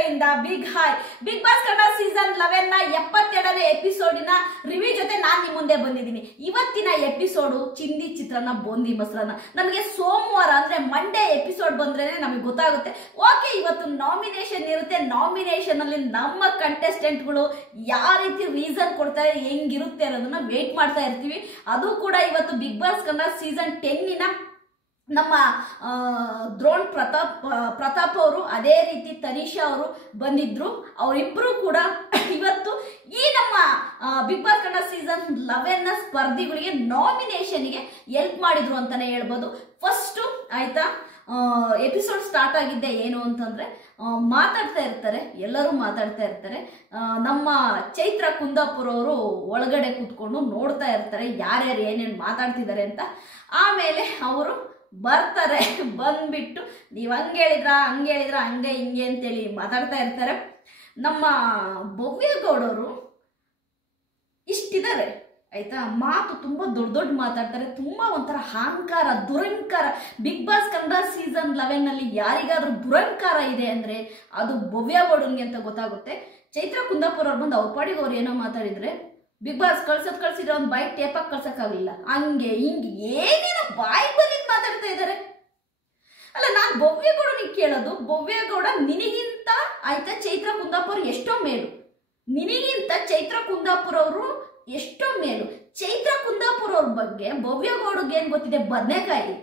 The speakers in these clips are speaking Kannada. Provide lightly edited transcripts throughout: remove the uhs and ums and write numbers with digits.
ಕಡೆಯಿಂದ big hi. Big boss Kannada season 11 ನ 72ನೇ ಎಪಿಸೋಡಿನ ರಿವ್ಯೂ ಜೊತೆ ನಾನು ನಿಮ್ಮ ಮುಂದೆ ಬಂದಿದ್ದೀನಿ. ಇವತ್ತಿನ ಎಪಿಸೋಡು ಚಿಂದಿ ಚಿತ್ರಾನ್ನ ಬೂಂದಿ ಮೊಸರನ್ನ. ನಮಗೆ ಸೋಮವಾರ ಅಂದ್ರೆ ಮಂಡೇ ಎಪಿಸೋಡ್ ಬಂದ್ರೇನೆ ನಮಗೆ ಗೊತ್ತಾಗುತ್ತೆ ಓಕೆ ಇವತ್ತು ನಾಮಿನೇಷನ್ ಇರುತ್ತೆ. ನಾಮಿನೇಷನ್ ಅಲ್ಲಿ ನಮ್ಮ ಕಂಟೆಸ್ಟೆಂಟ್ಗಳು ಯಾವ ರೀತಿ ರೀಸನ್ ಕೊಡ್ತಾರೆ, ಹೆಂಗಿರುತ್ತೆ ಅನ್ನೋದನ್ನ ವೇಟ್ ಮಾಡ್ತಾ ಇರ್ತೀವಿ. ಅದು ಕೂಡ ಇವತ್ತು ಬಿಗ್ ಬಾಸ್ ಕನ್ನಡ ಸೀಸನ್ 10ನ ನಮ್ಮ ದ್ರೋಣ್ ಪ್ರತಾಪ್ ಅವರು, ಅದೇ ರೀತಿ ತನಿಷಾ ಅವರು ಬಂದಿದ್ರು. ಅವರಿಬ್ರು ಕೂಡ ಇವತ್ತು ಈ ನಮ್ಮ ಬಿಗ್ ಬಾಸ್ ಕನ್ನಡ ಸೀಸನ್ 11 ನ ಸ್ಪರ್ಧಿಗಳಿಗೆ ನಾಮಿನೇಷನ್ಗೆ ಹೆಲ್ಪ್ ಮಾಡಿದ್ರು ಅಂತಾನೆ ಹೇಳ್ಬೋದು. ಫಸ್ಟ್ ಆಯ್ತಾ, ಎಪಿಸೋಡ್ ಸ್ಟಾರ್ಟ್ ಆಗಿದ್ದೆ ಏನು ಅಂತಂದ್ರೆ ಮಾತಾಡ್ತಾ ಇರ್ತಾರೆ, ಎಲ್ಲರೂ ಮಾತಾಡ್ತಾ ಇರ್ತಾರೆ. ನಮ್ಮ ಚೈತ್ರ ಕುಂದಾಪುರ ಅವರು ಒಳಗಡೆ ಕೂತ್ಕೊಂಡು ನೋಡ್ತಾ ಇರ್ತಾರೆ ಯಾರ್ಯಾರು ಏನೇನು ಮಾತಾಡ್ತಿದ್ದಾರೆ ಅಂತ. ಆಮೇಲೆ ಅವರು ಬರ್ತಾರೆ, ಬಂದ್ಬಿಟ್ಟು ನೀವು ಹಂಗೇಳಿದ್ರ ಹಂಗೆ ಹಿಂಗೆ ಅಂತೇಳಿ ಮಾತಾಡ್ತಾ ಇರ್ತಾರೆ. ನಮ್ಮ ಭವ್ಯಗೌಡರು ಇಷ್ಟಿದ್ದಾರೆ ಆಯ್ತಾ, ಮಾತು ತುಂಬಾ ದೊಡ್ಡ ಮಾತಾಡ್ತಾರೆ, ತುಂಬಾ ಒಂಥರ ಅಹಂಕಾರ, ದುರಂಕಾರ. ಬಿಗ್ ಬಾಸ್ ಕನ್ನಡ ಸೀಸನ್ 11 ನಲ್ಲಿ ಯಾರಿಗಾದ್ರೂ ದುರಂಕಾರ ಇದೆ ಅಂದ್ರೆ ಅದು ಭವ್ಯಗೌಡನ್ಗೆ ಅಂತ ಗೊತ್ತಾಗುತ್ತೆ. ಚೈತ್ರ ಕುಂದಾಪುರ ಅವ್ರು ಬಂದು ಅವ್ರ ಪಾಡಿಗೆ ಅವ್ರು ಏನೋ ಮಾತಾಡಿದ್ರೆ ಬಿಗ್ ಬಾಸ್ ಕಳ್ಸಿದ್ರೆ ಒಂದು ಬೈಕ್ ಟೇಪಾಗಿ ಕಳ್ಸಕ್ಕಾಗಲಿಲ್ಲ. ಹಂಗೆ ಹಿಂಗೆ ಏನೇನೋ ಬಾಯಿ ಬಂದಿದ್ದು ಮಾತಾಡ್ತಾ ಇದ್ದಾರೆ. ಅಲ್ಲ, ನಾನು ಭವ್ಯಗೌಡನಿಗೆ ಕೇಳೋದು, ಭವ್ಯಗೌಡ ನಿನಗಿಂತ ಆಯ್ತಾ ಚೈತ್ರ ಕುಂದಾಪುರ ಎಷ್ಟೋ ಮೇಲು, ನಿನಗಿಂತ ಚೈತ್ರ ಕುಂದಾಪುರ ಅವರು ಎಷ್ಟೋ ಮೇಲು. ಚೈತ್ರ ಕುಂದಾಪುರ ಅವ್ರ ಬಗ್ಗೆ ಭವ್ಯಗೌಡಗೆ ಏನ್ ಗೊತ್ತಿದೆ? ಬದನೆಕಾಯಿ.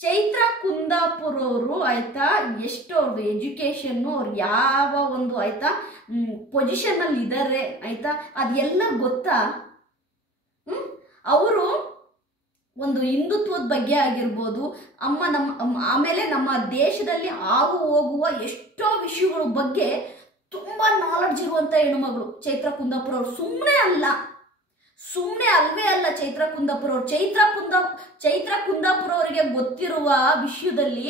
ಚೈತ್ರ ಕುಂದಾಪುರ ಅವರು ಆಯ್ತಾ ಎಷ್ಟು ಅವ್ರದ್ದು ಎಜುಕೇಶನ್, ಅವ್ರು ಯಾವ ಒಂದು ಆಯ್ತಾ ಪೊಸಿಷನ್ ಅಲ್ಲಿ ಇದ್ದಾರೆ ಆಯ್ತಾ, ಅದೆಲ್ಲ ಗೊತ್ತಾ? ಅವರು ಒಂದು ಹಿಂದುತ್ವದ ಬಗ್ಗೆ ಆಗಿರ್ಬೋದು, ಆಮೇಲೆ ನಮ್ಮ ದೇಶದಲ್ಲಿ ಆಗು ಹೋಗುವ ಎಷ್ಟೋ ವಿಷಯಗಳ ಬಗ್ಗೆ ತುಂಬಾ ನಾಲೆಡ್ಜ್ ಇರುವಂತ ಹೆಣ್ಣುಮಗಳು ಚೈತ್ರ ಕುಂದಾಪುರ ಅವರು. ಸುಮ್ಮನೆ ಅಲ್ವೇ ಅಲ್ಲ ಚೈತ್ರ ಕುಂದಾಪುರ ಅವರು. ಚೈತ್ರ ಕುಂದಾಪುರ ಅವರಿಗೆ ಗೊತ್ತಿರುವ ವಿಷಯದಲ್ಲಿ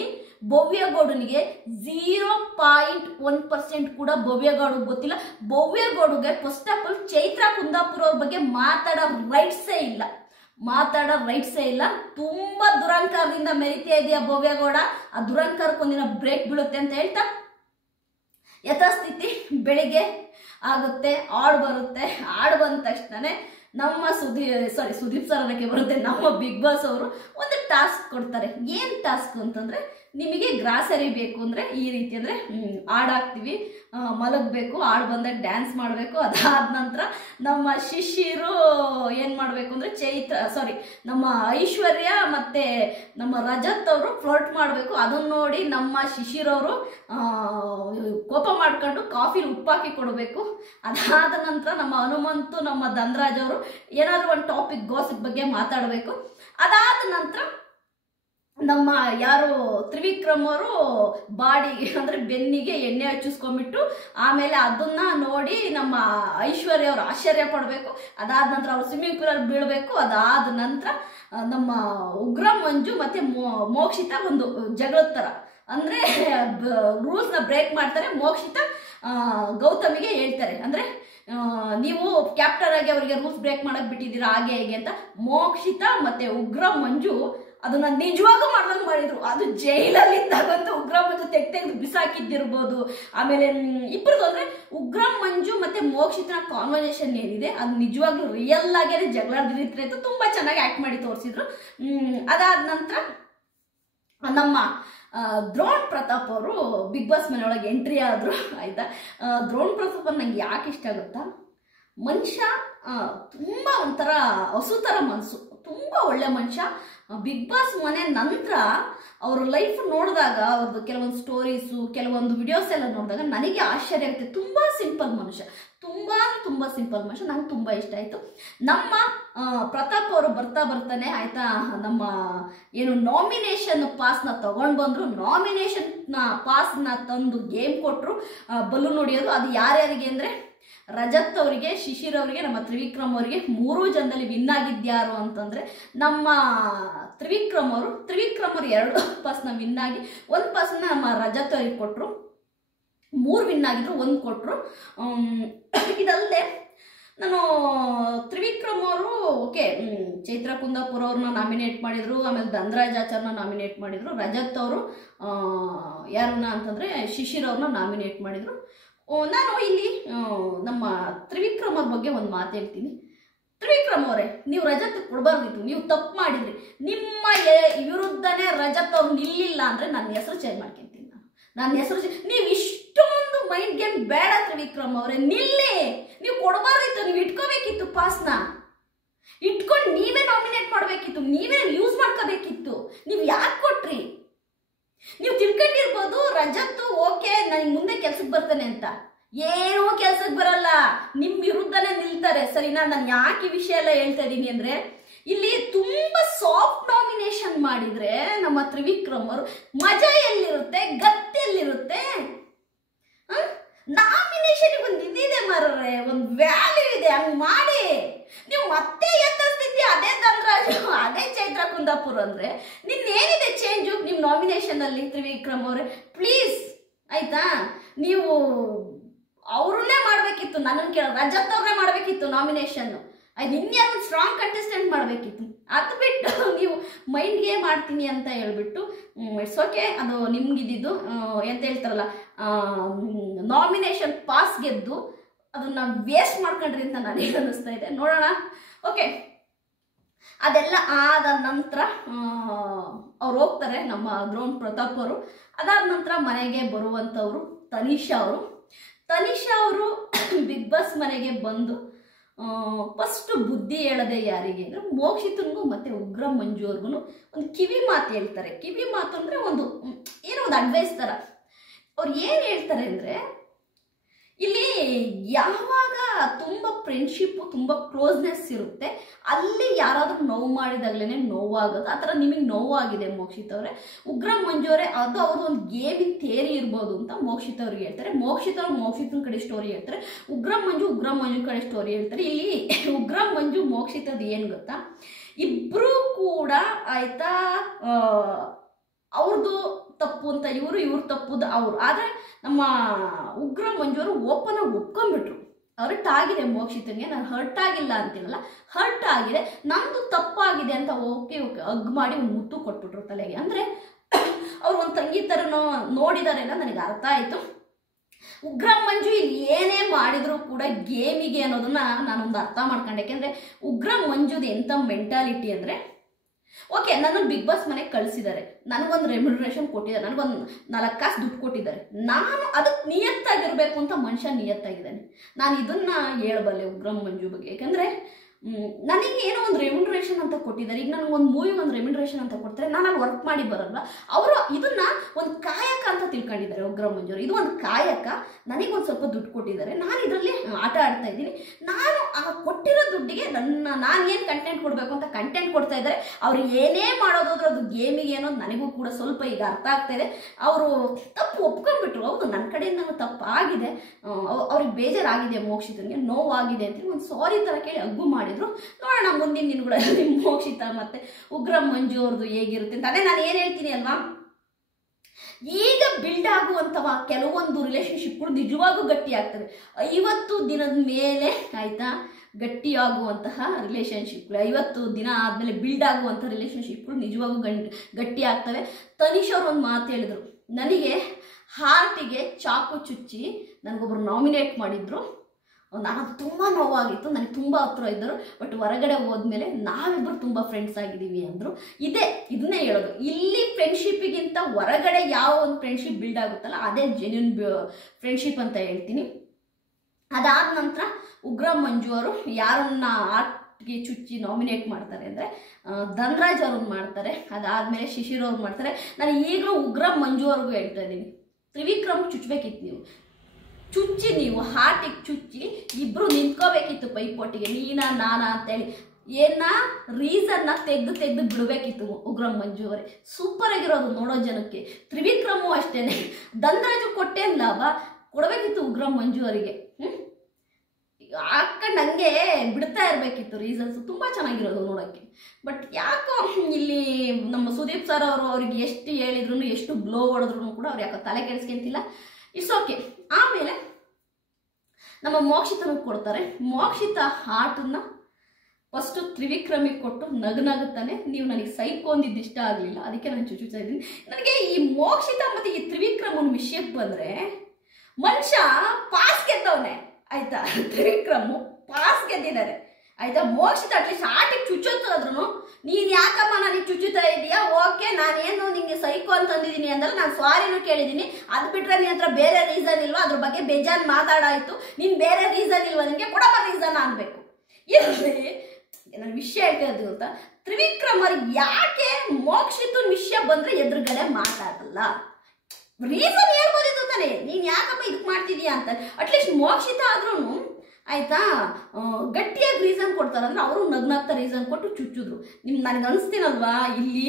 ಭವ್ಯಗೌಡನಿಗೆ 0.1% ಕೂಡ ಭವ್ಯಗೌಡಗೆ ಗೊತ್ತಿಲ್ಲ. ಭವ್ಯಗೌಡಗೆ first of all Chaitra Kundapura ಅವ್ರ ಬಗ್ಗೆ ಮಾತಾಡೋ ರೈಟ್ಸೇ ಇಲ್ಲ. ತುಂಬಾ ದುರಂಕಾರದಿಂದ ಮೆರಿತಾ ಇದೆಯಾ ಭವ್ಯಗೌಡ. ಆ ದುರಂಕಾರಕ್ಕೊಂದಿನ ಬ್ರೇಕ್ ಬೀಳುತ್ತೆ ಅಂತ ಹೇಳ್ತಾ ಯಥಾಸ್ಥಿತಿ ಬೆಳಿಗ್ಗೆ ಆಗುತ್ತೆ, ಹಾಡು ಬರುತ್ತೆ. ಹಾಡು ಬಂದ ತಕ್ಷಣ ನಮ್ಮ ಸುದೀಪ್ ಸರ್ ಅನ್ನಕ್ಕೆ ಬರುತ್ತೆ, ನಮ್ಮ ಬಿಗ್ ಬಾಸ್ ಅವರು ಒಂದು ಟಾಸ್ಕ್ ಕೊಡ್ತಾರೆ. ಏನ್ ಟಾಸ್ಕ್ ಅಂತಂದ್ರೆ, ನಿಮಗೆ ಗ್ರಾಸರಿ ಬೇಕು ಅಂದ್ರೆ ಈ ರೀತಿ ಅಂದ್ರೆ ಹಾಡಾಕ್ತಿವಿ, ಮಲಗಬೇಕು, ಹಾಡು ಬಂದಾಗ ಡ್ಯಾನ್ಸ್ ಮಾಡಬೇಕು. ಅದಾದ ನಂತರ ನಮ್ಮ ಶಿಶಿರು ಏನ್ ಮಾಡಬೇಕು ಅಂದ್ರೆ ನಮ್ಮ ಐಶ್ವರ್ಯ ಮತ್ತೆ ನಮ್ಮ ರಜತ್ ಅವರು ಫ್ಲರ್ಟ್ ಮಾಡಬೇಕು. ಅದನ್ನ ನೋಡಿ ನಮ್ಮ ಶಿಶಿರವರು ಕೋಪ ಮಾಡ್ಕೊಂಡು ಕಾಫಿಲಿ ಉಪ್ಪಾಕಿ ಕೊಡಬೇಕು. ಅದಾದ ನಂತರ ನಮ್ಮ ಹನುಮಂತು, ನಮ್ಮ ಧನರಾಜ್ ಅವರು ಏನಾದ್ರು ಒಂದು ಟಾಪಿಕ್ ಗೋಸಿಪ್ ಬಗ್ಗೆ ಮಾತಾಡಬೇಕು. ಅದಾದ ನಂತರ ನಮ್ಮ ಯಾರು ತ್ರಿವಿಕ್ರಮ್ ಅವರು ಬಾಡಿ ಅಂದ್ರೆ ಬೆನ್ನಿಗೆ ಎಣ್ಣೆ ಹಚ್ಚಿಸ್ಕೊಂಡ್ಬಿಟ್ಟು ಆಮೇಲೆ ಅದನ್ನ ನೋಡಿ ನಮ್ಮ ಐಶ್ವರ್ಯ ಅವರು ಆಶ್ಚರ್ಯ ಪಡಬೇಕು. ಅದಾದ ನಂತರ ಅವ್ರು ಸ್ವಿಮ್ಮಿಂಗ್ ಪೂಲ್ ಅಲ್ಲಿ ಬೀಳ್ಬೇಕು. ಅದಾದ ನಂತರ ನಮ್ಮ ಉಗ್ರ ಮಂಜು ಮತ್ತೆ ಮೋಕ್ಷಿತ ಒಂದು ಜಗಳದ ತರ ಅಂದ್ರೆ ರೂಲ್ಸ್ ನ ಬ್ರೇಕ್ ಮಾಡ್ತಾರೆ. ಮೋಕ್ಷಿತ ಗೌತಮಿಗೆ ಹೇಳ್ತಾರೆ, ಅಂದ್ರೆ ನೀವು ಕ್ಯಾಪ್ಟನ್ ಆಗಿ ಅವರಿಗೆ ರೂಲ್ಸ್ ಬ್ರೇಕ್ ಮಾಡಕ್ ಬಿಟ್ಟಿದ್ದೀರಾ ಹಾಗೆ ಹೇಗೆ ಅಂತ. ಮೋಕ್ಷಿತ ಮತ್ತೆ ಉಗ್ರ ಮಂಜು ಅದನ್ನ ನಿಜವಾಗೂ ಮಾಡ್ದಂಗೆ ಮಾಡಿದ್ರು. ಅದು ಜೈಲಲ್ಲಿ ಇದ್ದಾಗಂತೂ ಉಗ್ರ ಮಂಜು ತೆಗೆದು ಬಿಸಾಕಿದ್ದಿರ್ಬೋದು. ಆಮೇಲೆ ಇಬ್ಬರದು ಅಂದ್ರೆ ಉಗ್ರ ಮಂಜು ಮತ್ತೆ ಮೋಕ್ಷಿತನ ಕಾನ್ವರ್ಸೇಷನ್ ಏನಿದೆ ಅದು ನಿಜವಾಗ್ಲೂ ರಿಯಲ್ ಆಗೇನೆ ಜಗಳಾಡಿದ್ರೆ ತುಂಬಾ ಚೆನ್ನಾಗಿ ಆಕ್ಟ್ ಮಾಡಿ ತೋರಿಸಿದ್ರು. ಅದಾದ ನಂತರ ನಮ್ಮ ದ್ರೋಣ್ ಪ್ರತಾಪ್ ಅವರು ಬಿಗ್ ಬಾಸ್ ಮನೆಯೊಳಗೆ ಎಂಟ್ರಿ ಆದ್ರು ಆಯ್ತಾ. ದ್ರೋಣ್ ಪ್ರತಾಪ್ ನಂಗೆ ಯಾಕೆ ಇಷ್ಟ ಆಗುತ್ತಾ, ಮನುಷ್ಯ ತುಂಬಾ ಒಂಥರ ಹಸುತರ ಮನಸ್ಸು, ತುಂಬಾ ಒಳ್ಳೆ ಮನುಷ್ಯ. ಬಿಗ್ ಬಾಸ್ ಮನೆ ನಂತರ ಅವ್ರ ಲೈಫ್ ನೋಡಿದಾಗ, ಅವ್ರದ್ದು ಕೆಲವೊಂದು ಸ್ಟೋರೀಸು, ಕೆಲವೊಂದು ವಿಡಿಯೋಸ್ ಎಲ್ಲ ನೋಡಿದಾಗ ನನಗೆ ಆಶ್ಚರ್ಯ ಆಗುತ್ತೆ. ತುಂಬಾ ಸಿಂಪಲ್ ಮನುಷ್ಯ, ತುಂಬಾ ಸಿಂಪಲ್ ಮನುಷ್ಯ. ನಂಗೆ ತುಂಬಾ ಇಷ್ಟ ಆಯ್ತು. ನಮ್ಮ ಪ್ರತಾಪ್ ಅವರು ಬರ್ತಾನೆ ಆಯ್ತಾ, ನಮ್ಮ ಏನು ನಾಮಿನೇಷನ್ ಪಾಸ್ನ ತಗೊಂಡ್ ಬಂದ್ರು. ನಾಮಿನೇಷನ್ ಪಾಸ್ನ ತಂದು ಗೇಮ್ ಕೊಟ್ರು, ಬಲೂನ್ ಹೊಡಿಯೋದು. ಅದು ಯಾರ್ಯಾರಿಗೆ ಅಂದ್ರೆ ರಜತ್ ಅವರಿಗೆ, ಶಿಶಿರ್ ಅವರಿಗೆ, ನಮ್ಮ ತ್ರಿವಿಕ್ರಮ್ ಅವರಿಗೆ. 3 ಜನದಲ್ಲಿ ವಿನ್ ಆಗಿದ್ಯಾರು ಅಂತಂದ್ರೆ ನಮ್ಮ ತ್ರಿವಿಕ್ರಮ್ ಅವರು 2 ಪಾಸ್ನ ವಿನ್ ಆಗಿ 1 ಪಾಸ್ನ ನಮ್ಮ ರಜತ್ ಅವರಿಗೆ ಕೊಟ್ರು. 3 ವಿನ್ ಆಗಿದ್ರು, 1 ಕೊಟ್ರು. ಇದಲ್ಲದೆ ನಾನು ತ್ರಿವಿಕ್ರಮ್ ಅವರು ಓಕೆ ಚೈತ್ರ ಕುಂದಾಪುರ ಅವ್ರನ್ನ ನಾಮಿನೇಟ್ ಮಾಡಿದ್ರು, ಆಮೇಲೆ ಧನ್ರಾಜ್ ಆಚಾರ್ನ ನಾಮಿನೇಟ್ ಮಾಡಿದ್ರು, ರಜತ್ ಅವರು ಯಾರನ್ನ ಅಂತಂದರೆ ಶಿಶಿರ್ ಅವ್ರನ್ನ ನಾಮಿನೇಟ್ ಮಾಡಿದರು. ನಾನು ಇಲ್ಲಿ ನಮ್ಮ ತ್ರಿವಿಕ್ರಮ್ ಅವ್ರ ಬಗ್ಗೆ ಒಂದು ಮಾತು ಹೇಳ್ತೀನಿ. ತ್ರಿವಿಕ್ರಮ್ ಅವರೇ, ನೀವು ರಜತ್ ಕೊಡಬಾರ್ದಿತ್ತು, ನೀವು ತಪ್ಪು ಮಾಡಿದ್ರಿ. ನಿಮ್ಮ ವಿರುದ್ಧನೇ ರಜತ್ ಅವ್ರು ನಿಲ್ಲಿಲ್ಲ ಅಂದರೆ ನನ್ನ ಹೆಸರು ಚೇಂಜ್ ಮಾಡ್ಕೊಂತೀನಿ. ನನ್ನ ಹೆಸರು ನೀವು ಇಷ್ಟೊಂದು ಮೈಂಡ್ ಗೇಮ್ ಬೇಡ ತ್ರಿವಿಕ್ರಮ್ ಅವರೇ, ನಿಲ್ಲಿ. ನೀವು ಕೊಡಬಾರ್ದಿತ್ತು, ನೀವು ಇಟ್ಕೋಬೇಕಿತ್ತು, ಪಾಸ್ನ ಇಟ್ಕೊಂಡು ನೀವೇ ನಾಮಿನೇಟ್ ಮಾಡಬೇಕಿತ್ತು, ನೀವೇ ಯೂಸ್ ಮಾಡ್ಕೋಬೇಕಿತ್ತು. ನೀವು ಯಾಕೆ ಕೊಟ್ರಿ? ನೀವು ತಿಳ್ಕೊಂಡಿರ್ಬೋದು ರಜತ್ ಓಕೆ ನನಗೆ ಮುಂದೆ ಕೆಲ್ಸಕ್ಕೆ ಬರ್ತಾನೆ ಅಂತ. ಏನೋ ಕೆಲ್ಸಕ್ಕೆ ಬರಲ್ಲ, ನಿಮ್ಮ ವಿರುದ್ಧನೇ ನಿಲ್ತಾರೆ, ಸರಿನಾ? ನಾನು ಯಾಕೆ ಈ ವಿಷಯ ಎಲ್ಲ ಹೇಳ್ತಾ ಇದ್ದೀನಿ ಅಂದರೆ, ಇಲ್ಲಿ ತುಂಬಾ ಸಾಫ್ಟ್ ನಾಮಿನೇಷನ್ ಮಾಡಿದ್ರೆ ನಮ್ಮ ತ್ರಿವಿಕ್ರಮ್ ಅವರು ಮಜಾ ಎಲ್ಲಿರುತ್ತೆ, ಗತ್ತು ಎಲ್ಲಿರುತ್ತೆ? ನಾಮಿನೇಷನ್ ಒಂದು ಇದಿದೆ ಮಾರ್ರೆ, ಒಂದು ವ್ಯಾಲ್ಯೂ ಇದೆ, ಹಂಗೆ ಮಾಡಿ. ನೀವು ಮತ್ತೆ ಯಥಾಸ್ಥಿತಿ ಅದೇ ಧನ್ರಾಜ್ ಅದೇ ಚೈತ್ರ ಕುಂದಾಪುರ ಅಂದ್ರೆ ನಿನ್ನೇನಿದೆ ಚೇಂಜು ನಿಮ್ಮ ನಾಮಿನೇಷನ್ ಅಲ್ಲಿ? ತ್ರಿವಿಕ್ರಮ್ ಅವರೇ ಪ್ಲೀಸ್, ಆಯ್ತಾ? ನೀವು ಅವ್ರನ್ನೇ ಮಾಡಬೇಕಿತ್ತು, ನನ್ನನ್ನು ಕೇಳ ರಜತ್ ಅವ್ರನ್ನೇ ಮಾಡಬೇಕಿತ್ತು ನಾಮಿನೇಷನ್. ಅದು ಇನ್ಯಾರು ಸ್ಟ್ರಾಂಗ್ ಕಂಟೆಸ್ಟೆಂಟ್ ಮಾಡಬೇಕಿತ್ತು. ಅದು ಬಿಟ್ಟು ನೀವು ಮೈಂಡ್ಗೆ ಮಾಡ್ತೀನಿ ಅಂತ ಹೇಳ್ಬಿಟ್ಟು ಇಟ್ಸ್ ಓಕೆ, ಅದು ನಿಮ್ಗಿದ್ದು ಎಂತ ಹೇಳ್ತಾರಲ್ಲ, ನಾಮಿನೇಷನ್ ಪಾಸ್ ಗೆದ್ದು ಅದನ್ನ ವೇಸ್ಟ್ ಮಾಡ್ಕೊಂಡ್ರಿ ಅಂತ ನನಗೆ ಅನ್ನಿಸ್ತಾ ಇದೆ. ನೋಡೋಣ. ಓಕೆ, ಅದೆಲ್ಲ ಆದ ನಂತರ ಅವ್ರು ಹೋಗ್ತಾರೆ, ನಮ್ಮ ದ್ರೋಣ್ ಪ್ರತಾಪ್ ಅವರು. ಅದಾದ ನಂತರ ಮನೆಗೆ ಬರುವಂಥವ್ರು ತನಿಷಾ ಅವರು. ತನಿಷಾ ಅವರು ಬಿಗ್ ಬಾಸ್ ಮನೆಗೆ ಬಂದು ಫಸ್ಟ್ ಬುದ್ಧಿ ಹೇಳದೆ ಯಾರಿಗೆ ಅಂದರೆ ಮೋಕ್ಷಿತನಿಗೂ ಮತ್ತು ಉಗ್ರ ಮಂಜು ಅವ್ರಿಗೂ ಒಂದು ಕಿವಿ ಮಾತು ಹೇಳ್ತಾರೆ. ಕಿವಿ ಮಾತು ಅಂದರೆ ಒಂದು ಏನೋ ಒಂದು ಅಡ್ವೈಸ್ ಥರ. ಅವ್ರು ಏನು ಹೇಳ್ತಾರೆ ಅಂದರೆ, ಇಲ್ಲಿ ಯಾವಾಗ ತುಂಬ ಫ್ರೆಂಡ್ಶಿಪ್ಪು ತುಂಬ ಕ್ಲೋಸ್ನೆಸ್ ಇರುತ್ತೆ ಅಲ್ಲಿ ಯಾರಾದರೂ ನೋವು ಮಾಡಿದಾಗಲೇ ನೋವಾಗೋದು. ಆ ಥರ ನಿಮಗೆ ನೋವಾಗಿದೆ ಮೋಕ್ಷಿತ್ ಅವರೇ. ಉಗ್ರ ಮಂಜು ಅವರೇ ಅದು ಅವ್ರದ್ದು ಒಂದು ಗೇಮಿನ ಥಿಯರಿ ಇರ್ಬೋದು ಅಂತ ಮೋಕ್ಷಿತ್ ಅವ್ರಿಗೆ ಹೇಳ್ತಾರೆ. ಮೋಕ್ಷಿತ್ ಅವ್ರು ಮೋಕ್ಷಿತನ ಕಡೆ ಸ್ಟೋರಿ ಹೇಳ್ತಾರೆ, ಉಗ್ರ ಮಂಜು ಕಡೆ ಸ್ಟೋರಿ ಹೇಳ್ತಾರೆ. ಇಲ್ಲಿ ಉಗ್ರ ಮಂಜು ಮೋಕ್ಷಿತದ್ದು ಏನು ಗೊತ್ತಾ, ಇಬ್ಬರೂ ಕೂಡ ಆಯ್ತಾ ಅವ್ರದ್ದು ತಪ್ಪು ಅಂತ ಇವ್ರ ತಪ್ಪುದು ಅವರು. ಆದರೆ ನಮ್ಮ ಉಗ್ರ ಮಂಜುವರು ಓಪನ್ ಆಗಿ ಒಪ್ಕೊಂಡ್ಬಿಟ್ರು, ಹರ್ಟ್ ಆಗಿದೆ ಮೋಕ್ಷಿತನಿಗೆ, ನಾನು ಹರ್ಟ್ ಆಗಿಲ್ಲ ಅಂತೀನಲ್ಲ, ಹರ್ಟ್ ಆಗಿದೆ, ನಂದು ತಪ್ಪಾಗಿದೆ ಅಂತ ಓಕೆ ಹಗ್ ಮಾಡಿ ಒಂದು ಮುತ್ತು ಕೊಟ್ಬಿಟ್ರು ತಲೆಗೆ. ಅಂದರೆ ಅವ್ರು ಒಂದು ತಂಗಿ ಥರ ನೋಡಿದಾರೆ ಅಂತ ನನಗೆ ಅರ್ಥ ಆಯಿತು. ಉಗ್ರ ಮಂಜು ಇಲ್ಲಿ ಏನೇ ಮಾಡಿದ್ರು ಕೂಡ ಗೇಮಿಗೆ ಅನ್ನೋದನ್ನ ನಾನೊಂದು ಅರ್ಥ ಮಾಡ್ಕೊಂಡೆ. ಯಾಕೆಂದರೆ ಉಗ್ರ ಮಂಜುದು ಎಂಥ ಮೆಂಟಾಲಿಟಿ ಅಂದರೆ, ಓಕೆ ನನ್ನನ್ನು ಬಿಗ್ ಬಾಸ್ ಮನೆಗೆ ಕಳಿಸಿದ್ದಾರೆ, ನನಗೊಂದು ರೆಮ್ಯುನರೇಷನ್ ಕೊಟ್ಟಿದ್ದಾರೆ, ನನಗೊಂದು 4 ಕಾಸು ದುಡ್ಡು ಕೊಟ್ಟಿದ್ದಾರೆ, ನಾನು ಅದಕ್ಕೆ ನಿಯತ್ತಾಗಿರಬೇಕು ಅಂತ ಮನುಷ್ಯ ನಿಯತ್ತಾಗಿದ್ದಾನೆ. ನಾನು ಇದನ್ನು ಹೇಳಬಲ್ಲೆ ಉಗ್ರ ಮಂಜು ಬಗ್ಗೆ. ಯಾಕಂದರೆ ನನಗೆ ಏನೋ ಒಂದು ರೆಮ್ಯುನರೇಷನ್ ಅಂತ ಕೊಟ್ಟಿದ್ದಾರೆ. ಈಗ ನನಗೆ ಒಂದು ಮೂವಿ ಒಂದು ರೆಮ್ಯುನರೇಷನ್ ಅಂತ ಕೊಡ್ತಾರೆ, ನಾನು ಅಲ್ಲಿ ವರ್ಕ್ ಮಾಡಿ ಬರಲ್ವ? ಅವರು ಇದನ್ನ ಒಂದು ಕಾಯಕ ಅಂತ ತಿಳ್ಕೊಂಡಿದ್ದಾರೆ ಉಗ್ರ ಮಂಜೂರು. ಇದು ಒಂದು ಕಾಯಕ, ನನಗೊಂದು ಸ್ವಲ್ಪ ದುಡ್ಡು ಕೊಟ್ಟಿದ್ದಾರೆ, ನಾನು ಇದರಲ್ಲಿ ಆಟ ಆಡ್ತಾ ಇದ್ದೀನಿ, ನಾನು ಆ ಕೊಟ್ಟಿರೋ ದುಡ್ಡಿಗೆ ನಾನೇನು ಕಂಟೆಂಟ್ ಕೊಡಬೇಕು ಅಂತ ಕಂಟೆಂಟ್ ಕೊಡ್ತಾ ಇದ್ದಾರೆ. ಅವ್ರು ಏನೇ ಮಾಡೋದಾದ್ರೂ ಅದು ಗೇಮಿಗೆ ಅನ್ನೋದು ನನಗೂ ಕೂಡ ಸ್ವಲ್ಪ ಈಗ ಅರ್ಥ ಆಗ್ತಾ ಇದೆ. ಅವರು ತಪ್ಪು ಒಪ್ಕೊಂಡ್ಬಿಟ್ರು, ಹೌದು ನನ್ನ ಕಡೆಯಿಂದ ನಾನು ತಪ್ಪು ಆಗಿದೆ, ಅವ್ರಿಗೆ ಬೇಜಾರಾಗಿದೆ, ಮೋಕ್ಷಿತನಿಗೆ ನೋವಾಗಿದೆ ಅಂತೇಳಿ ಒಂದು ಸಾರಿ ಥರ ಕೇಳಿ ಅಗ್ಗು ಮಾಡಿದ್ರು. ನೋಡೋಣ ಮುಂದಿನ ದಿನಗಳಲ್ಲಿ ಮೋಕ್ಷಿತ ಮತ್ತೆ ಉಗ್ರ ಮಂಜು ಅವ್ರದ್ದು ಹೇಗಿರುತ್ತೆ ಅಂತ. ಅದೇ ನಾನು ಏನು ಹೇಳ್ತೀನಿ ಅಲ್ವಾ, ಈಗ ಬಿಲ್ಡ್ ಆಗುವಂತಹ ಕೆಲವೊಂದು ರಿಲೇಶನ್ಶಿಪ್ಗಳು ನಿಜವಾಗೂ ಗಟ್ಟಿ ಆಗ್ತವೆ. 50 ದಿನದ ಮೇಲೆ ಆಯ್ತಾ ಗಟ್ಟಿಯಾಗುವಂತಹ ರಿಲೇಶನ್ಶಿಪ್ಗಳು, 50 ದಿನ ಆದಮೇಲೆ ಬಿಲ್ಡ್ ಆಗುವಂಥ ರಿಲೇಶನ್ಶಿಪ್ಗಳು ನಿಜವಾಗೂ ಗಟ್ಟಿ ಆಗ್ತವೆ. ತನಿಷ್ ಅವರು ಒಂದು ಮಾತು ಹೇಳಿದ್ರು, ನನಗೆ ಹಾರ್ಟಿಗೆ ಚಾಕು ಚುಚ್ಚಿ ನನಗೊಬ್ರು ನಾಮಿನೇಟ್ ಮಾಡಿದ್ರು, ನಾನು ತುಂಬ ನೋವಾಗಿತ್ತು, ನನಗೆ ತುಂಬ ಹತ್ರ ಇದ್ದರು, ಬಟ್ ಹೊರಗಡೆ ಹೋದ್ಮೇಲೆ ನಾವಿಬ್ಬರು ತುಂಬ ಫ್ರೆಂಡ್ಸ್ ಆಗಿದ್ದೀವಿ ಅಂದರು. ಇದನ್ನೇ ಹೇಳೋದು, ಇಲ್ಲಿ ಫ್ರೆಂಡ್ಶಿಪ್ಪಿಗಿಂತ ಹೊರಗಡೆ ಯಾವ ಒಂದು ಫ್ರೆಂಡ್ಶಿಪ್ ಬಿಲ್ಡ್ ಆಗುತ್ತಲ್ಲ ಅದೇ ಜೆನ್ಯೂನ್ ಫ್ರೆಂಡ್ಶಿಪ್ ಅಂತ ಹೇಳ್ತೀನಿ. ಅದಾದ ನಂತರ ಉಗ್ರ ಮಂಜು ಅವರು ಯಾರನ್ನ ಆರ್ಟ್ಗೆ ಚುಚ್ಚಿ ನಾಮಿನೇಟ್ ಮಾಡ್ತಾರೆ ಅಂದರೆ ಧನ್ರಾಜ್ ಅವ್ರನ್ನ ಮಾಡ್ತಾರೆ, ಅದಾದಮೇಲೆ ಶಿಶಿರ್ ಅವ್ರು ಮಾಡ್ತಾರೆ. ನಾನು ಈಗಲೂ ಉಗ್ರ ಮಂಜು ಅವ್ರಿಗೂ ಹೇಳ್ತಾ ಇದ್ದೀನಿ, ತ್ರಿವಿಕ್ರಮ್ ಚುಚ್ಚಬೇಕಿತ್ತು, ನೀವು ಹಾರ್ಟಿಗೆ ಚುಚ್ಚಿ ಇಬ್ಬರು ನಿಂತ್ಕೋಬೇಕಿತ್ತು ಪೈಪೋಟಿಗೆ, ನೀನಾ ನಾನಾ ಅಂತೇಳಿ ರೀಸನ್ನ ತೆಗೆದು ಬಿಡಬೇಕಿತ್ತು ಉಗ್ರ ಮಂಜು ಅವರೇ. ಸೂಪರ್ ಆಗಿರೋದು ನೋಡೋ ಜನಕ್ಕೆ. ತ್ರಿವಿಕ್ರಮು ಅಷ್ಟೇನೆ, ಧನ್ರಾಜು ಕೊಟ್ಟೇನು ಲಾಭ, ಕೊಡಬೇಕಿತ್ತು ಉಗ್ರ ಮಂಜು ಅವರಿಗೆ. ಹಾಕೊಂಡು ಹಂಗೆ ಬಿಡ್ತಾ ಇರಬೇಕಿತ್ತು ರೀಸನ್ಸ್, ತುಂಬ ಚೆನ್ನಾಗಿರೋದು ನೋಡೋಕ್ಕೆ. ಬಟ್ ಯಾಕೋ ಇಲ್ಲಿ ನಮ್ಮ ಸುದೀಪ್ ಸರ್ ಅವರು ಅವ್ರಿಗೆ ಎಷ್ಟು ಹೇಳಿದ್ರು ಎಷ್ಟು ಬ್ಲೋ ಹೊಡೆದ್ರು ಕೂಡ ಅವ್ರು ಯಾಕೋ ತಲೆ ಕೆಡಿಸ್ಕೊಂತಿಲ್ಲ. It's okay. ಆಮೇಲೆ ನಮ್ಮ ಮೋಕ್ಷಿತನಿಗೆ ಕೊಡ್ತಾರೆ. ಮೋಕ್ಷಿತ ಹಾರ್ಟನ್ನ ಫಸ್ಟು ತ್ರಿವಿಕ್ರಮಿಗೆ ಕೊಟ್ಟು ನಗುತ್ತಾನೆ. ನೀವು ನನಗೆ ಸೈಕೋ ಅಂದಿದ್ದು ಇಷ್ಟ ಆಗಲಿಲ್ಲ, ಅದಕ್ಕೆ ನಾನು ಚುಚ್ಚುತ್ತಾ ಇದ್ದೀನಿ. ನನಗೆ ಈ ಮೋಕ್ಷಿತ ಮತ್ತು ಈ ತ್ರಿವಿಕ್ರಮನ ವಿಷಯಕ್ಕೆ ಬಂದರೆ, ಮನುಷ್ಯ ಪಾಸ್ ಗೆದ್ದವನೆ ಆಯ್ತಾ. ತ್ರಿವಿಕ್ರಮು ಪಾಸ್ ಗೆದ್ದಿದ್ದಾರೆ ಆಯ್ತಾ. ಮೋಕ್ಷಿತ ಅಟ್ಲೀಸ್ಟ್ ಆಟಿಗೆ ಚುಚ್ಚೋತಾದ್ರೂ ನೀನು ಯಾಕಮ್ಮ ನನಗೆ ಚುಚ್ಚುತ್ತಾ ಇದೀಯಾ, ಓಕೆ ನಾನೇನು ನಿಂಗೆ ಸೈಕೋ ಅಂತಂದಿದ್ದೀನಿ ಅಂದ್ರೆ ನಾನು ಸಾರಿನೂ ಕೇಳಿದ್ದೀನಿ, ಅದು ಬಿಟ್ರೆ ನಿನ್ನ ಹತ್ರ ಬೇರೆ ರೀಸನ್ ಇಲ್ವಾ, ಅದ್ರ ಬಗ್ಗೆ ಬೇಜಾನ್ ಮಾತಾಡಾಯ್ತು, ನೀನು ಬೇರೆ ರೀಸನ್ ಇಲ್ವಾ ನನಗೆ ಕೊಡಮ್ಮ ರೀಸನ್ ಅನ್ಬೇಕು. ಇರಲಿ, ನನ್ನ ವಿಷಯ ಹೇಳ್ತಿರೋದು ಅಂತ, ತ್ರಿವಿಕ್ರಮರಿಗೆ ಯಾಕೆ ಮೋಕ್ಷಿತನ ವಿಷಯ ಬಂದ್ರೆ ಎದುರುಗಡೆ ಮಾತಾಡಲ್ಲ? ರೀಸನ್ ಹೇಳ್ಬೋದಿತ್ತು ತಾನೆ, ನೀನು ಯಾಕಮ್ಮ ಇದಕ್ಕೆ ಮಾಡ್ತಿದೀಯಾ ಅಂತ. ಅಟ್ಲೀಸ್ಟ್ ಮೋಕ್ಷಿತ ಆದ್ರೂ ಆಯ್ತಾ ಗಟ್ಟಿಯಾಗಿ ರೀಸನ್ ಕೊಡ್ತಾರೆ ಅಂದ್ರೆ ಅವರು ನಗ್ನಾಗ್ತಾ ರೀಸನ್ ಕೊಟ್ಟು ಚುಚ್ಚಿದ್ರು. ನನಗೆ ಅನಿಸ್ತೀನಲ್ವಾ ಇಲ್ಲಿ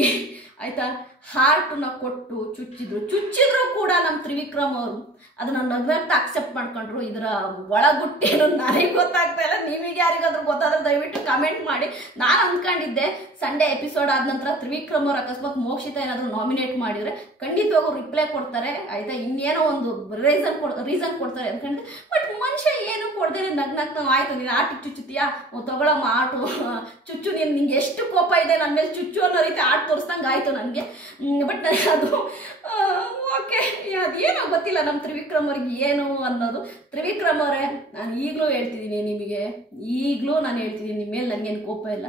ಆಯ್ತಾ, ಹಾರ್ಟನ್ನ ಕೊಟ್ಟು ಚುಚ್ಚಿದ್ರು ಕೂಡ ನಮ್ಮ ತ್ರಿವಿಕ್ರಮ್ ಅವರು ಅದನ್ನ ನಗ್ನಾಗ್ತಾ ಅಕ್ಸೆಪ್ಟ್ ಮಾಡ್ಕೊಂಡ್ರು. ಇದರ ಒಳಗುಟ್ಟೇನು ನನಗೆ ಗೊತ್ತಾಗ್ತಾ ಇಲ್ಲ, ನಿಮಗೆ ಯಾರಿಗಾದ್ರೂ ಗೊತ್ತಾದ್ರೆ ದಯವಿಟ್ಟು ಕಮೆಂಟ್ ಮಾಡಿ. ನಾನು ಅಂದ್ಕೊಂಡಿದ್ದೆ ಸಂಡೇ ಎಪಿಸೋಡ್ ಆದ ನಂತರ ತ್ರಿವಿಕ್ರಮ್ ಅವ್ರು ಅಕಸ್ಮಾತ್ ಮೋಕ್ಷಿತ ಏನಾದರೂ ನಾಮಿನೇಟ್ ಮಾಡಿದರೆ ಖಂಡಿತವಾಗೂ ರಿಪ್ಲೈ ಕೊಡ್ತಾರೆ ಆಯ್ತಾ, ಇನ್ನೇನೋ ಒಂದು ರೀಸನ್ ಕೊಡ್ತಾರೆ ಅಂದ್ಕೊಂಡೆ. ಬಟ್ ಮನುಷ್ಯ ಏನು ಕೊಡ್ದೇನೆ ನಗ್ನಾಗ್ತಾ, ಆಯ್ತು ನೀನು ಆಟಿಗೆ ಚುಚ್ಚುತ್ತೀಯಾ, ತಗೊಳಮ್ಮ ಆಟು ಚುಚ್ಚು, ನಿಂಗೆ ಎಷ್ಟು ಕೋಪ ಇದೆ ನನ್ನ ಮೇಲೆ ಚುಚ್ಚು ಅನ್ನೋ ರೀತಿ ಆಟ ತೋರಿಸ್ದಂಗೆ ಆಯಿತು ನನಗೆ. ಬಟ್ ಅದು ಓಕೆ, ಅದೇನೋ ಗೊತ್ತಿಲ್ಲ ನಮ್ಮ ತ್ರಿವಿಕ್ರಮ್ ಅವ್ರಿಗೆ ಏನು ಅನ್ನೋದು. ತ್ರಿವಿಕ್ರಮ್ ಅವರೇ, ನಾನು ಈಗಲೂ ಹೇಳ್ತಿದ್ದೀನಿ ನಿಮಗೆ, ನಾನು ಹೇಳ್ತಿದ್ದೀನಿ ನಿಮ್ಮ ಮೇಲೆ ನನಗೇನು ಕೋಪ ಇಲ್ಲ.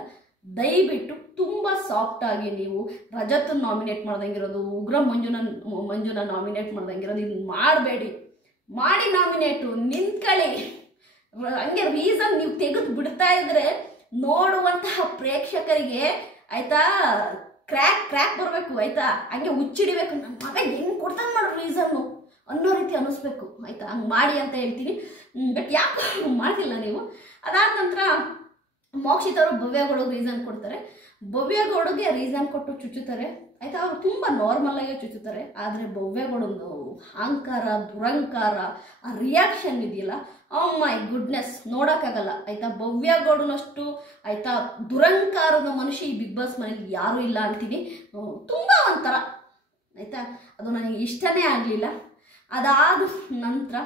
ದಯವಿಟ್ಟು ತುಂಬ ಸಾಫ್ಟಾಗಿ ನೀವು ರಜತನ ನಾಮಿನೇಟ್ ಮಾಡ್ದಂಗಿರೋದು, ಉಗ್ರ ಮಂಜುನ ನಾಮಿನೇಟ್ ಮಾಡ್ದಂಗಿರೋದು ಇದು ಮಾಡಬೇಡಿ. ಮಾಡಿ ನಾಮಿನೇಟು ನಿಂತ್ಕೊಳ್ಳಿ. ಹಂಗೆ ರೀಸನ್ ನೀವು ತೆಗೆದು ಬಿಡ್ತಾ ಇದ್ರೆ ನೋಡುವಂತಹ ಪ್ರೇಕ್ಷಕರಿಗೆ ಆಯ್ತಾ ಕ್ರ್ಯಾಕ್ ಬರಬೇಕು ಆಯ್ತಾ, ಹಂಗೆ ಹುಚ್ಚಿಡಿಬೇಕು, ನನ್ನ ಮಗ ಹೆಂಗೆ ಕೊಡ್ತಾನೆ ಮಾಡೋ ರೀಸನ್ನು ಅನ್ನೋ ರೀತಿ ಅನ್ನಿಸ್ಬೇಕು ಆಯ್ತಾ. ಹಂಗೆ ಮಾಡಿ ಅಂತ ಹೇಳ್ತೀನಿ. ಬಟ್ ಯಾಕೆ ಮಾಡಿಲ್ಲ ನೀವು. ಅದಾದ ನಂತರ ಮೋಕ್ಷಿತವರು ಭವ್ಯಗೌಡಗೆ ರೀಸನ್ ಕೊಡ್ತಾರೆ. ಭವ್ಯಗೌಡಗೆ ರೀಸನ್ ಕೊಟ್ಟು ಚುಚ್ಚುತ್ತಾರೆ ಆಯ್ತಾ. ಅವರು ತುಂಬ ನಾರ್ಮಲ್ ಆಗಿ ಚುಚ್ಚುತ್ತಾರೆ. ಆದರೆ ಭವ್ಯಗೌಡಂದು ಅಹಂಕಾರ, ದುರಂಕಾರ, ಆ ರಿಯಾಕ್ಷನ್ ಇದೆಯಲ್ಲ, ಓ ಮೈ ಗುಡ್ನೆಸ್, ನೋಡೋಕ್ಕಾಗಲ್ಲ ಆಯ್ತಾ. ಭವ್ಯಗೌಡನಷ್ಟು ಆಯ್ತಾ ದುರಂಕಾರದ ಮನುಷ್ಯ ಈ ಬಿಗ್ ಬಾಸ್ ಮನೇಲಿ ಯಾರೂ ಇಲ್ಲ ಅಂತೀನಿ. ತುಂಬ ಒಂಥರ ಆಯ್ತಾ, ಅದು ನನಗೆ ಇಷ್ಟನೇ ಆಗಲಿಲ್ಲ. ಅದಾದ ನಂತರ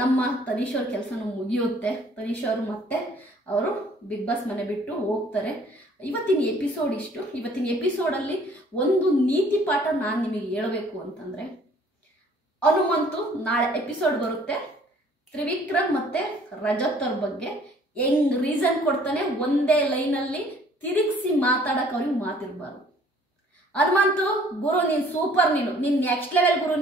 ನಮ್ಮ ತನೀಶ್ ಅವ್ರ ಕೆಲಸನೂ ಮುಗಿಯುತ್ತೆ. ತನೀಶ್ ಅವರು ಮತ್ತೆ ಅವರು ಬಿಗ್ ಬಾಸ್ ಮನೆ ಬಿಟ್ಟು ಹೋಗ್ತಾರೆ. ಇವತ್ತಿನ ಎಪಿಸೋಡ್ ಇಷ್ಟು. ಇವತ್ತಿನ ಎಪಿಸೋಡಲ್ಲಿ ಒಂದು ನೀತಿ ಪಾಠ ನಾನು ನಿಮಗೆ ಹೇಳಬೇಕು ಅಂತಂದರೆ, ಹನುಮಂತು ನಾಳೆ ಎಪಿಸೋಡ್ ಬರುತ್ತೆ, ತ್ರಿವಿಕ್ರಮ್ ಮತ್ತು ರಜತ್ ಅವ್ರ ಬಗ್ಗೆ ಹೆಂಗ್ ರೀಸನ್ ಕೊಡ್ತಾನೆ, ಒಂದೇ ಲೈನಲ್ಲಿ ತಿರುಗಿಸಿ ಮಾತಾಡಕ್ಕೆ ಅವ್ರಿಗೆ ಮಾತಿರಬಾರ್ದು. ಹನುಮಂತು ಗುರು ನೀನು ಸೂಪರ್, ನೀನು ನೆಕ್ಸ್ಟ್ ಲೆವೆಲ್ ಗುರು.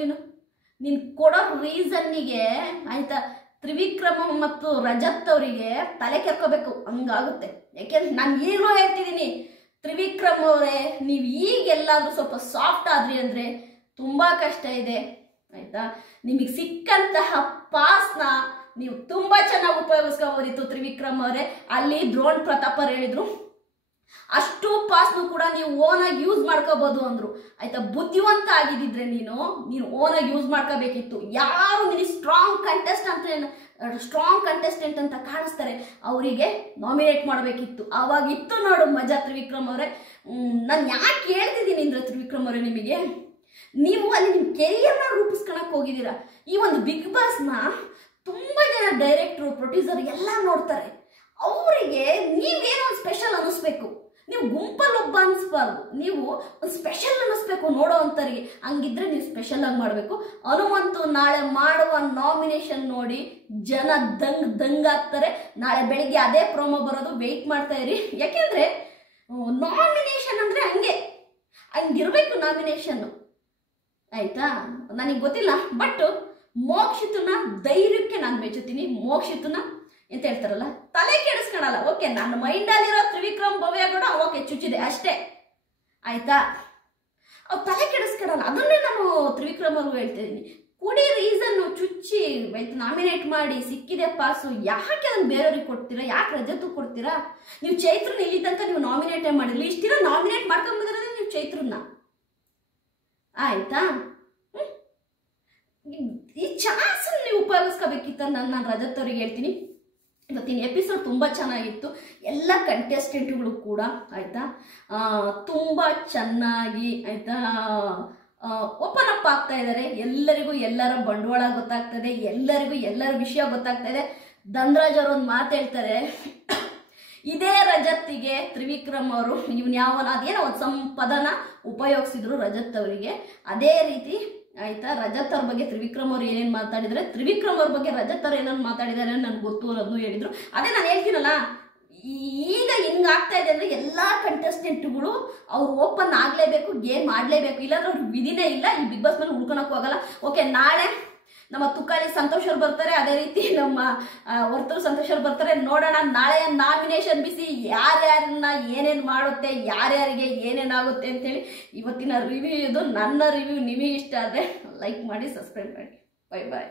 ನೀನು ಕೊಡೋ ರೀಸನ್ನಿಗೆ ಆಯ್ತಾ ತ್ರಿವಿಕ್ರಮ ಮತ್ತು ರಜತ್ ಅವರಿಗೆ ತಲೆ ಕೆರ್ಕೋಬೇಕು, ಹಂಗಾಗುತ್ತೆ. ಯಾಕೆಂದ್ರೆ ನಾನು ಈಗಲೂ ಹೇಳ್ತಿದ್ದೀನಿ, ತ್ರಿವಿಕ್ರಮ್ ಅವರೇ ನೀವು ಈಗೆಲ್ಲಾದ್ರೂ ಸ್ವಲ್ಪ ಸಾಫ್ಟ್ ಆದ್ರಿ ಅಂದರೆ ತುಂಬ ಕಷ್ಟ ಇದೆ ಆಯ್ತಾ. ನಿಮಗೆ ಸಿಕ್ಕಂತಹ ಪಾಸ್ನ ನೀವು ತುಂಬ ಚೆನ್ನಾಗಿ ಉಪಯೋಗಿಸ್ಕೋಬೋದಿತ್ತು ತ್ರಿವಿಕ್ರಮ್ ಅವರೇ. ಅಲ್ಲಿ ದ್ರೋಣ್ ಪ್ರತಾಪ್ ಅವ್ರು ಹೇಳಿದ್ರು, ಅಷ್ಟು ಪಾಸ್ನು ಕೂಡ ನೀವು ಓನಾಗಿ ಯೂಸ್ ಮಾಡ್ಕೋಬಹುದು ಅಂದ್ರು ಆಯ್ತಾ. ಬುದ್ಧಿವಂತ ಆಗಿದ್ದಿದ್ರೆ ನೀನು ಓನಾಗಿ ಯೂಸ್ ಮಾಡ್ಕೋಬೇಕಿತ್ತು. ಯಾರು ನಿನಗೆ ಸ್ಟ್ರಾಂಗ್ ಕಂಟೆಸ್ಟೆಂಟ್ ಅಂತ ಕಾಣಿಸ್ತಾರೆ ಅವರಿಗೆ ನಾಮಿನೇಟ್ ಮಾಡಬೇಕಿತ್ತು. ಆವಾಗಿತ್ತು ನೋಡು ಮಜಾ. ತ್ರಿವಿಕ್ರಮ್ ಅವರೇ, ನಾನು ಯಾಕೆ ಹೇಳ್ತಿದ್ದೀನಿ ಅಂದ್ರೆ ತ್ರಿವಿಕ್ರಮ್ ಅವರೇ, ನಿಮಗೆ ನೀವು ಅಲ್ಲಿ ನಿಮ್ಮ ಕೆರಿಯರ್ನ ರೂಪಿಸ್ಕೊಳಕ್ ಹೋಗಿದ್ದೀರಾ. ಈ ಒಂದು ಬಿಗ್ ಬಾಸ್ನ ತುಂಬ ಜನ ಡೈರೆಕ್ಟ್ರು, ಪ್ರೊಡ್ಯೂಸರ್ ಎಲ್ಲ ನೋಡ್ತಾರೆ. ಅವರಿಗೆ ನೀವೇನೋ ಒಂದು ಸ್ಪೆಷಲ್ ಅನ್ನಿಸ್ಬೇಕು. ನೀವು ಗುಂಪಲ್ಲಿ ಒಬ್ಬ ಅನಿಸ್ಬಾರ್ದು, ನೀವು ಒಂದು ಸ್ಪೆಷಲ್ ಅನ್ನಿಸ್ಬೇಕು ನೋಡೋ ಅಂಥವ್ರಿಗೆ. ಹಂಗಿದ್ರೆ ನೀವು ಸ್ಪೆಷಲ್ ಆಗಿ ಮಾಡಬೇಕು. ಹನುಮಂತು ನಾಳೆ ಮಾಡುವ ನಾಮಿನೇಷನ್ ನೋಡಿ ಜನ ದಂಗಾಗ್ತಾರೆ. ನಾಳೆ ಬೆಳಿಗ್ಗೆ ಅದೇ ಪ್ರೋಮೋ ಬರೋದು, ವೆಯ್ಟ್ ಮಾಡ್ತಾ ಇರಿ. ಯಾಕೆಂದ್ರೆ ನಾಮಿನೇಷನ್ ಅಂದರೆ ಹಂಗಿರ್ಬೇಕು ನಾಮಿನೇಷನ್ನು ಆಯ್ತಾ. ನನಗೆ ಗೊತ್ತಿಲ್ಲ, ಬಟ್ ಮೋಕ್ಷಿತನ ಧೈರ್ಯಕ್ಕೆ ನಾನು ಮೆಚ್ಚುತ್ತೀನಿ. ಮೋಕ್ಷಿತನ ಅಂತ ಹೇಳ್ತಾರಲ್ಲ, ತಲೆ ಕೆಡಿಸ್ಕೊಳಲ್ಲ. ಓಕೆ, ನನ್ನ ಮೈಂಡಲ್ಲಿರೋ ತ್ರಿವಿಕ್ರಮ್ ಭವ್ಯಗೌಡ ಓಕೆ ಚುಚ್ಚಿದೆ ಅಷ್ಟೇ ಆಯ್ತಾ, ಅವ್ರು ತಲೆ ಕೆಡಿಸ್ಕೊಳಲ್ಲ. ಅದನ್ನೇ ನಾನು ತ್ರಿವಿಕ್ರಮ್ ಅವ್ರಿಗೂ ಹೇಳ್ತಾ ಇದ್ದೀನಿ, ಕೊಡಿ ರೀಸನ್. ಚುಚ್ಚಿ ನಾಮಿನೇಟ್ ಮಾಡಿ ಸಿಕ್ಕಿದೆ ಪಾಸು, ಯಾಕೆ ಅದನ್ನು ಬೇರೆಯವ್ರಿಗೆ ಕೊಡ್ತೀರಾ? ಯಾಕೆ ರಜತ್ತು ಕೊಡ್ತೀರಾ? ನೀವು ಚೈತ್ರನ ಇಲ್ಲಿ ತನಕ ನೀವು ನಾಮಿನೇಟೇ ಮಾಡಿರಲಿ, ಇಷ್ಟಿನ ನಾಮಿನೇಟ್ ಮಾಡ್ಕೊಂಡ್ಬಂದಿರೋದೇ ನೀವು ಚೈತ್ರನ್ನ ಆಯ್ತಾ. ಈ ಚಾನ್ಸ್ ನೀವು ಉಪಯೋಗಿಸ್ಕೋಬೇಕಿತ್ತ ನಾನು ರಜತ್ ಅವ್ರಿಗೆ ಹೇಳ್ತೀನಿ. ಇವತ್ತಿನ ಎಪಿಸೋಡ್ ತುಂಬ ಚೆನ್ನಾಗಿತ್ತು. ಎಲ್ಲ ಕಂಟೆಸ್ಟೆಂಟ್ಗಳು ಕೂಡ ಆಯ್ತಾ ತುಂಬ ಚೆನ್ನಾಗಿ ಆಯ್ತಾ ಓಪನ್ ಅಪ್ ಆಗ್ತಾ ಇದ್ದಾರೆ. ಎಲ್ಲರಿಗೂ ಎಲ್ಲರ ಬಂಡವಾಳ ಗೊತ್ತಾಗ್ತದೆ, ಎಲ್ಲರಿಗೂ ಎಲ್ಲರ ವಿಷಯ ಗೊತ್ತಾಗ್ತಾ ಇದೆ. ಧನ್ರಾಜ್ ಅವರು ಒಂದು ಮಾತು ಹೇಳ್ತಾರೆ, ಇದೇ ರಜತ್ತಿಗೆ ತ್ರಿವಿಕ್ರಮ್ ಅವರು ಅದೇನೋ ಒಂದು ಪದನ ಉಪಯೋಗಿಸಿದ್ರು ರಜತ್ ಅವರಿಗೆ. ಅದೇ ರೀತಿ ಆಯ್ತಾ, ರಜತ್ ಅವ್ರ ಬಗ್ಗೆ ತ್ರಿವಿಕ್ರಮ್ ಅವ್ರು ಏನೇನು ಮಾತಾಡಿದ್ರೆ, ತ್ರಿವಿಕ್ರಮ್ ಅವ್ರ ಬಗ್ಗೆ ರಜತ್ ಅವ್ರು ಏನೇನು ಮಾತಾಡಿದಾರೆ ನನ್ಗೆ ಗೊತ್ತು ಅನ್ನೋದನ್ನು ಹೇಳಿದ್ರು. ಅದೇ ನಾನು ಹೇಳ್ತೀನಲ್ಲ, ಈಗ ಹಿಂಗಾಗ್ತಾ ಇದೆ ಅಂದ್ರೆ ಎಲ್ಲಾ ಕಂಟೆಸ್ಟೆಂಟ್ಗಳು ಅವ್ರು ಓಪನ್ ಆಗ್ಲೇಬೇಕು, ಗೇಮ್ ಆಡ್ಲೇಬೇಕು, ಇಲ್ಲಾಂದ್ರೆ ಅವ್ರಿಗೆ ವಿಧಿನೇ ಇಲ್ಲ. ಈ ಬಿಗ್ ಬಾಸ್ ಮೇಲೆ ಉಳ್ಕೊಳಕ್ಕೂ ಆಗಲ್ಲ. ಓಕೆ, ನಾಳೆ ನಮ್ಮ ತುಕಾಲಿ ಸಂತೋಷ್ ಅವ್ರು ಬರ್ತಾರೆ, ಅದೇ ರೀತಿ ನಮ್ಮ ವರ್ತೂರು ಸಂತೋಷ್ ಅವ್ರು ಬರ್ತಾರೆ. ನೋಡೋಣ ನಾಳೆ ನಾಮಿನೇಷನ್ ಬಿಸಿ ಯಾರ್ಯಾರನ್ನ ಏನೇನು ಮಾಡುತ್ತೆ, ಯಾರ್ಯಾರಿಗೆ ಏನೇನಾಗುತ್ತೆ ಅಂತೇಳಿ ಇವತ್ತಿನ ರಿವ್ಯೂ ಇದು. ನನ್ನ ರಿವ್ಯೂ ನಿಮಗೆ ಇಷ್ಟ ಆದರೆ ಲೈಕ್ ಮಾಡಿ, ಸಬ್ಸ್ಕ್ರೈಬ್ ಮಾಡಿ. ಬೈ ಬಾಯ್.